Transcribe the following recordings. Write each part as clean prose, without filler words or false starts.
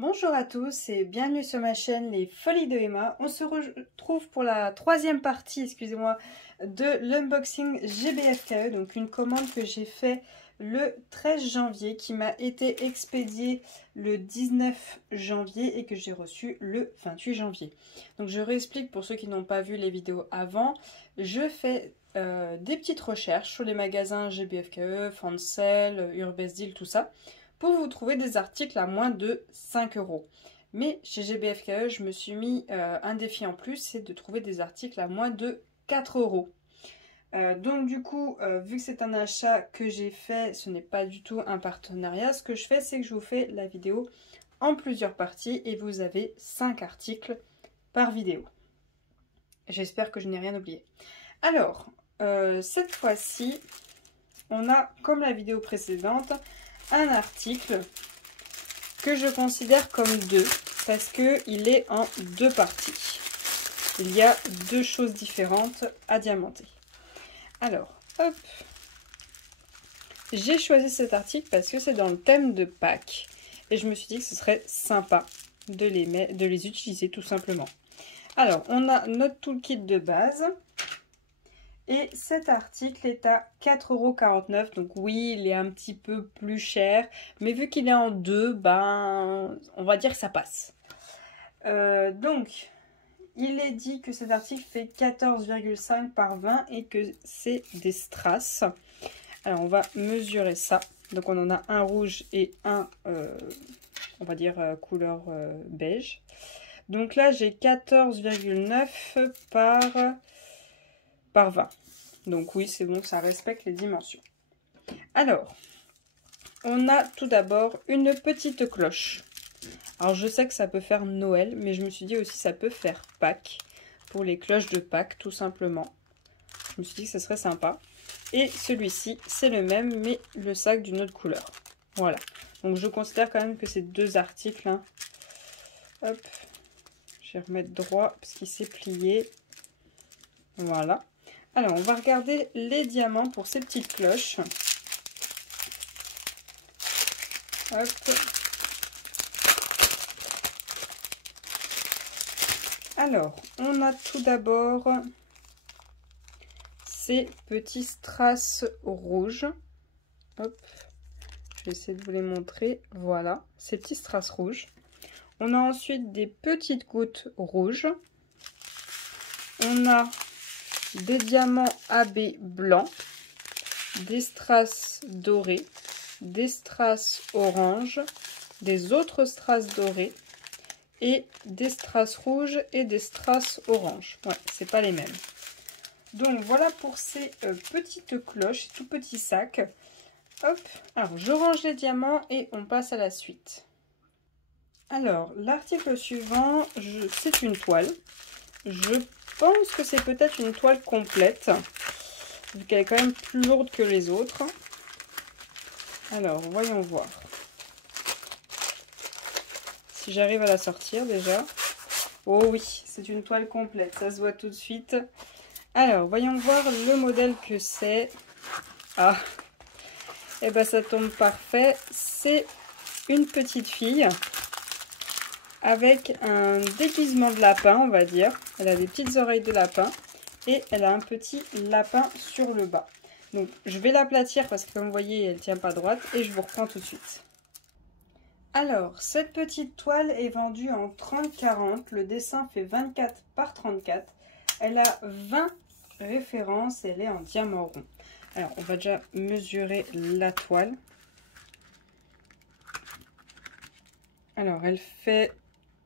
Bonjour à tous et bienvenue sur ma chaîne Les Folies de Emma. On se retrouve pour la troisième partie, excusez-moi, de l'unboxing GBFKE, donc une commande que j'ai fait le 13 janvier qui m'a été expédiée le 19 janvier et que j'ai reçu le 28 janvier. Donc je réexplique pour ceux qui n'ont pas vu les vidéos avant. Je fais des petites recherches sur les magasins GBFKE, Fancel, Urbesdeal, tout ça, pour vous trouver des articles à moins de 5 €. Mais chez GBFKE, je me suis mis un défi en plus, c'est de trouver des articles à moins de 4 €. Donc du coup, vu que c'est un achat que j'ai fait, ce n'est pas du tout un partenariat. Ce que je fais, c'est que je vous fais la vidéo en plusieurs parties et vous avez 5 articles par vidéo. J'espère que je n'ai rien oublié. Alors, cette fois-ci, on a, comme la vidéo précédente, un article que je considère comme deux parce qu'il est en deux parties. Il y a deux choses différentes à diamanter. Alors, hop, j'ai choisi cet article parce que c'est dans le thème de Pâques et je me suis dit que ce serait sympa de les utiliser tout simplement. Alors, on a notre toolkit de base. Et cet article est à 4,49 €. Donc oui, il est un petit peu plus cher. Mais vu qu'il est en deux, ben, on va dire que ça passe. Donc, il est dit que cet article fait 14,5 par 20 et que c'est des strass. Alors, on va mesurer ça. Donc, on en a un rouge et un, on va dire, couleur beige. Donc là, j'ai 14,9 par 20. Donc oui, c'est bon, ça respecte les dimensions. Alors, on a tout d'abord une petite cloche. Alors je sais que ça peut faire Noël, mais je me suis dit aussi ça peut faire Pâques, pour les cloches de Pâques tout simplement. Je me suis dit que ce serait sympa. Et celui-ci, c'est le même, mais le sac d'une autre couleur. Voilà. Donc je considère quand même que ces deux articles, hein. Hop, je vais remettre droit parce qu'il s'est plié. Voilà. Alors, on va regarder les diamants pour ces petites cloches. Hop. Alors, on a tout d'abord ces petits strass rouges. Hop. Je vais essayer de vous les montrer. Voilà, ces petits strass rouges. On a ensuite des petites gouttes rouges. On a des diamants AB blancs, des strass dorés, des strass orange, des autres strass dorés et des strass rouges et des strass orange. Ouais, c'est pas les mêmes. Donc voilà pour ces petites cloches, tout petits sacs. Hop, alors je range les diamants et on passe à la suite. Alors l'article suivant, c'est une toile. Je pense que c'est peut-être une toile complète, vu qu'elle est quand même plus lourde que les autres. Alors, voyons voir. Si j'arrive à la sortir déjà. Oh oui, c'est une toile complète, ça se voit tout de suite. Alors, voyons voir le modèle que c'est. Ah, et ben ça tombe parfait. C'est une petite fille avec un déguisement de lapin, on va dire. Elle a des petites oreilles de lapin et elle a un petit lapin sur le bas. Donc je vais l'aplatir parce que comme vous voyez, elle ne tient pas droite et je vous reprends tout de suite. Alors, cette petite toile est vendue en 30-40. Le dessin fait 24 par 34. Elle a 20 références et elle est en diamant rond. Alors, on va déjà mesurer la toile. Alors, elle fait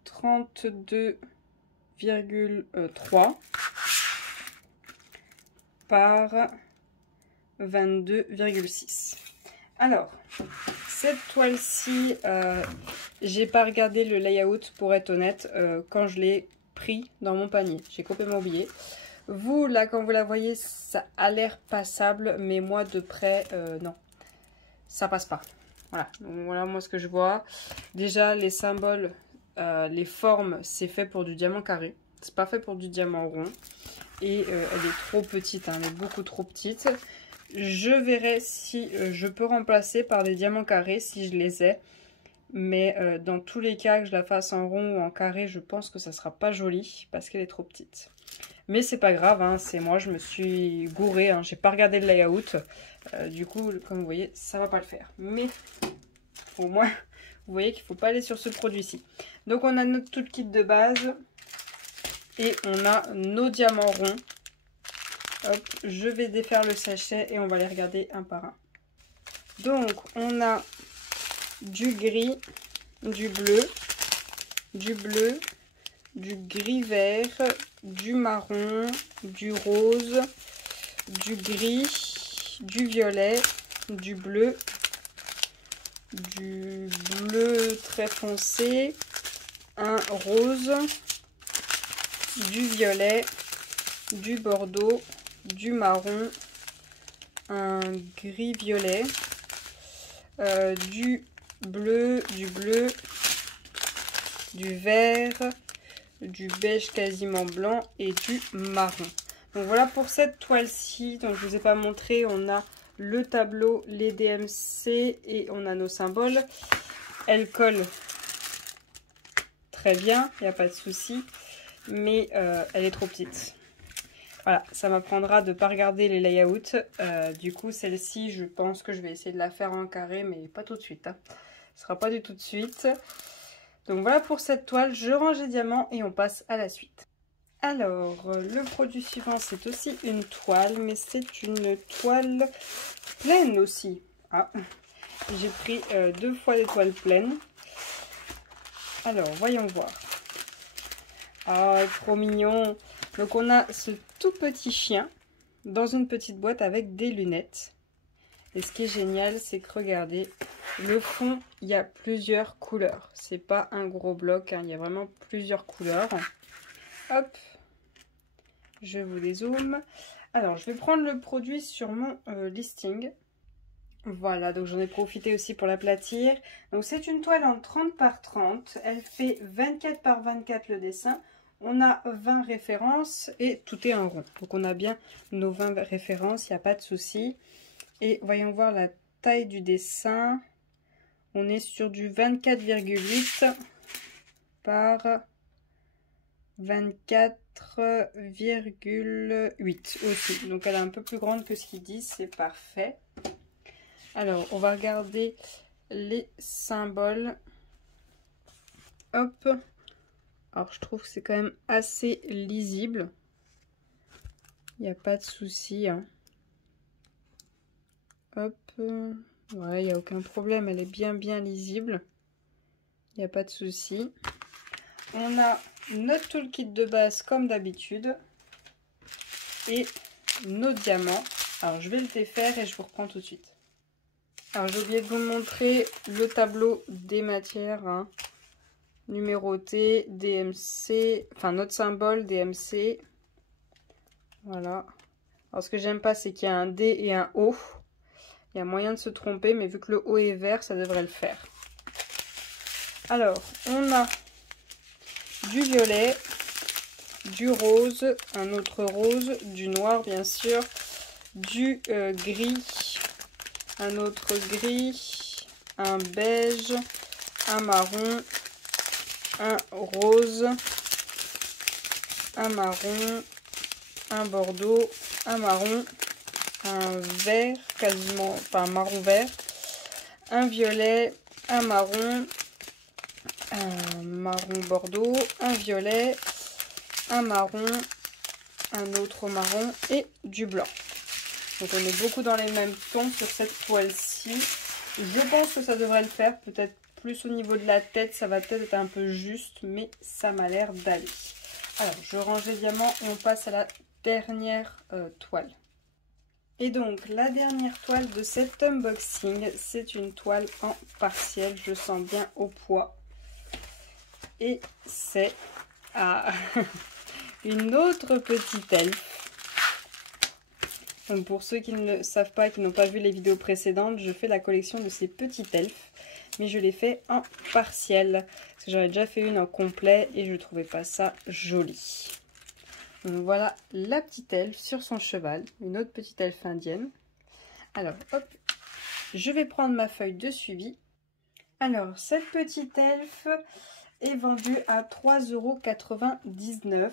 32,3 par 22,6. Alors, cette toile-ci, j'ai pas regardé le layout pour être honnête quand je l'ai pris dans mon panier. J'ai complètement oublié. Vous, là, quand vous la voyez, ça a l'air passable, mais moi, de près, non. Ça passe pas. Voilà, donc voilà moi ce que je vois. Déjà, les symboles, les formes, c'est fait pour du diamant carré. C'est pas fait pour du diamant rond. Et elle est trop petite, hein, elle est beaucoup trop petite. Je verrai si je peux remplacer par des diamants carrés, si je les ai. Mais dans tous les cas, que je la fasse en rond ou en carré, je pense que ça sera pas joli parce qu'elle est trop petite. Mais c'est pas grave, hein, c'est moi, je me suis gourée, hein, j'ai pas regardé le layout. Du coup, comme vous voyez, ça va pas le faire. Mais au moins, vous voyez qu'il faut pas aller sur ce produit-ci. Donc on a notre tout kit de base et on a nos diamants ronds. Hop, je vais défaire le sachet et on va les regarder un par un. Donc on a du gris, du bleu, du gris vert, du marron, du rose, du gris, du violet, du bleu très foncé, un rose, du violet, du bordeaux, du marron, un gris violet, du bleu, du vert, du beige quasiment blanc et du marron. Donc voilà pour cette toile-ci. Donc je vous ai pas montré, on a le tableau, les DMC et on a nos symboles. Elle colle très bien, il n'y a pas de souci, mais elle est trop petite. Voilà, ça m'apprendra de ne pas regarder les layouts. Du coup, celle-ci, je pense que je vais essayer de la faire en carré, mais pas tout de suite. Hein. Ce sera pas du tout de suite. Donc voilà pour cette toile, je range les diamants et on passe à la suite. Alors, le produit suivant, c'est aussi une toile, mais c'est une toile pleine aussi. Ah, j'ai pris 2 fois des toiles pleines. Alors, voyons voir. Ah, trop mignon. Donc, on a ce tout petit chien dans une petite boîte avec des lunettes. Et ce qui est génial, c'est que regardez, le fond, il y a plusieurs couleurs. C'est pas un gros bloc, hein, il y a vraiment plusieurs couleurs. Hop, je vous les zoome. Alors, je vais prendre le produit sur mon listing. Voilà, donc j'en ai profité aussi pour l'aplatir. Donc c'est une toile en 30 par 30. Elle fait 24 par 24 le dessin. On a 20 références et tout est en rond. Donc on a bien nos 20 références, il n'y a pas de souci. Et voyons voir la taille du dessin. On est sur du 24,8 par 24,8 aussi. Donc elle est un peu plus grande que ce qu'ils disent, c'est parfait. Alors, on va regarder les symboles. Hop. Alors, je trouve que c'est quand même assez lisible. Il n'y a pas de souci. Hein. Hop. Ouais, il n'y a aucun problème. Elle est bien lisible. Il n'y a pas de souci. On a notre toolkit de base comme d'habitude. Et nos diamants. Alors, je vais le défaire et je vous reprends tout de suite. Alors j'ai oublié de vous montrer le tableau des matières hein, numérotées, DMC, enfin notre symbole DMC. Voilà. Alors ce que j'aime pas c'est qu'il y a un D et un O. Il y a moyen de se tromper mais vu que le O est vert ça devrait le faire. Alors on a du violet, du rose, un autre rose, du noir bien sûr, du gris. Un autre gris, un beige, un marron, un rose, un marron, un bordeaux, un marron, un vert, quasiment, enfin marron vert, un violet, un marron bordeaux, un violet, un marron, un autre marron et du blanc. Donc on est beaucoup dans les mêmes tons sur cette toile-ci. Je pense que ça devrait le faire. Peut-être plus au niveau de la tête. Ça va peut-être être un peu juste. Mais ça m'a l'air d'aller. Alors je range les diamants et on passe à la dernière toile. Et donc la dernière toile de cet unboxing. C'est une toile en partiel. Je sens bien au poids. Et c'est une autre petite elfe. Donc pour ceux qui ne le savent pas, qui n'ont pas vu les vidéos précédentes, je fais la collection de ces petites elfes. Mais je l'ai fait en partiel. Parce que j'avais déjà fait une en complet et je ne trouvais pas ça joli. Donc voilà la petite elfe sur son cheval. Une autre petite elfe indienne. Alors hop, je vais prendre ma feuille de suivi. Alors, cette petite elfe est vendue à 3,99 €.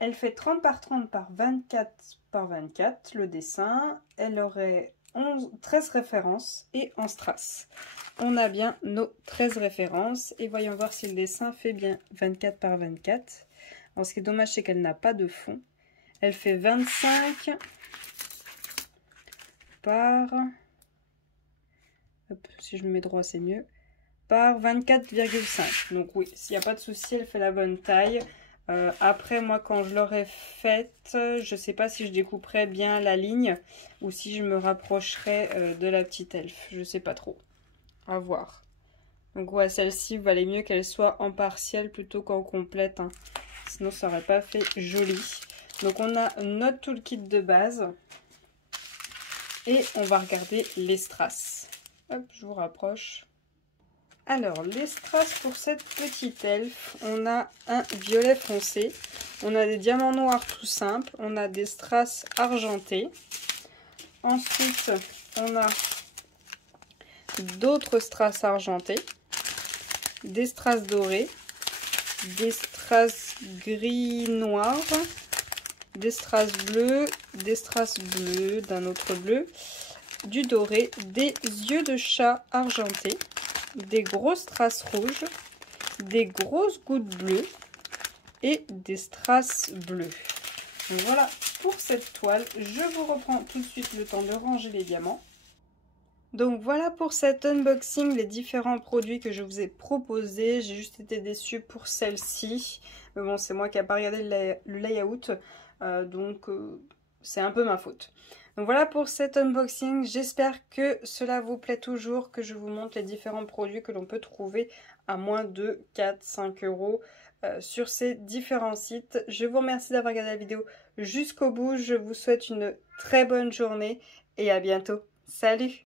Elle fait 30 par 30 par 24 par 24 le dessin. Elle aurait 13 références et en strass. On a bien nos 13 références et voyons voir si le dessin fait bien 24 par 24. Alors, ce qui est dommage, c'est qu'elle n'a pas de fond. Elle fait 25 par... Hop, si je me mets droit, c'est mieux. Par 24,5. Donc oui, s'il n'y a pas de souci, elle fait la bonne taille. Après, moi, quand je l'aurai faite, je ne sais pas si je découperai bien la ligne ou si je me rapprocherai de la petite elfe. Je ne sais pas trop. À voir. Donc ouais, celle-ci valait mieux qu'elle soit en partiel plutôt qu'en complète. Hein. Sinon, ça n'aurait pas fait joli. Donc on a notre toolkit de base. Et on va regarder les strass. Hop, je vous rapproche. Alors, les strass pour cette petite elfe, on a un violet foncé, on a des diamants noirs tout simples, on a des strass argentés. Ensuite, on a d'autres strass argentés, des strass dorés, des strass gris-noir, des strass bleus, d'un autre bleu, du doré, des yeux de chat argentés, des grosses strass rouges, des grosses gouttes bleues et des strass bleus. Donc voilà pour cette toile. Je vous reprends tout de suite le temps de ranger les diamants. Donc voilà pour cet unboxing, les différents produits que je vous ai proposés. J'ai juste été déçue pour celle-ci. Mais bon, c'est moi qui n'ai pas regardé le layout. Donc c'est un peu ma faute. Donc voilà pour cet unboxing, j'espère que cela vous plaît toujours, que je vous montre les différents produits que l'on peut trouver à moins de 4-5 € sur ces différents sites. Je vous remercie d'avoir regardé la vidéo jusqu'au bout, je vous souhaite une très bonne journée et à bientôt. Salut!